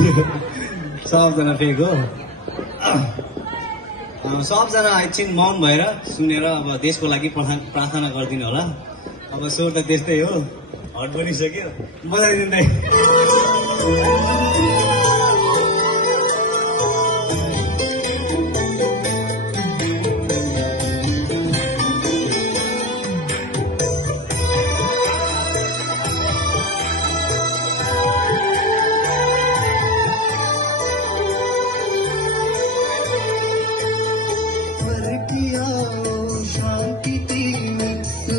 सबजना फेक हो। सबजना आई थिङ्क मम भएर सुनेर अब देशको लागि प्रार्थना गरिदिनु होला। अब स्वर त त्यस्तै हो, हट बनिसक्यो, बजाइदिँदै।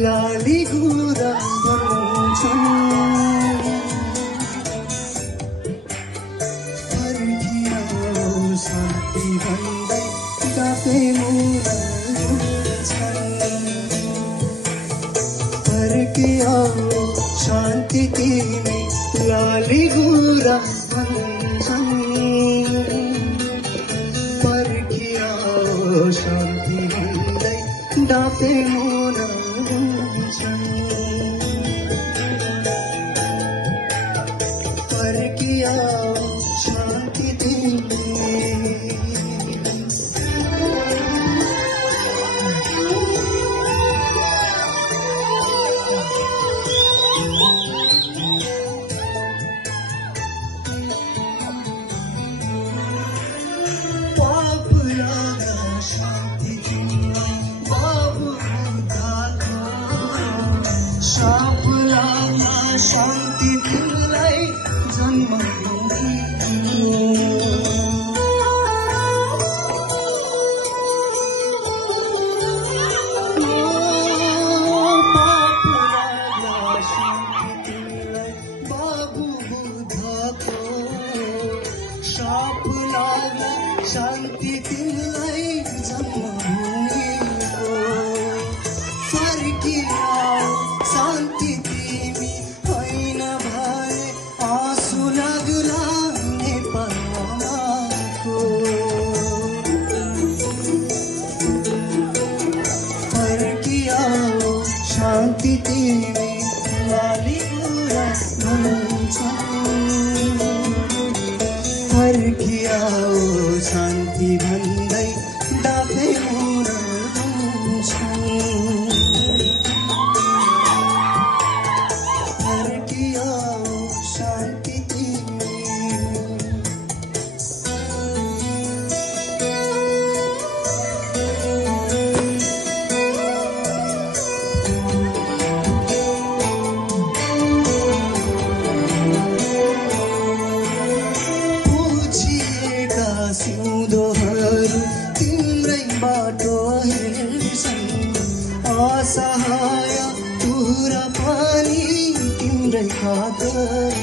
लाली गुरा भन्छन् फर्कियो शान्ति भन्दै गाफे मुरन्छन् फर्कियो शान्ति तिमी लाली गुरा भन्छन् फर्कियो शान्ति भन्दै गाफे शान्ति तिमीलाई जन्म बाबु बुद्धको शाप लाग्ला शान्ति तिमीलाई जन्म फर्किया शान्ति तिमी होइन भने आँसु लाग्ला नेपालको फर्किया शान्ति तिमी लाली गुरा भन्छन् फर्किया शान्ति भन्दै डाफे मुरन्छन् शान्ति तिमी पुछिएका सिउँदोहरू तिम्रै बाटो हेर्छन् असहाय तुरा पानी तिम्रै खाकर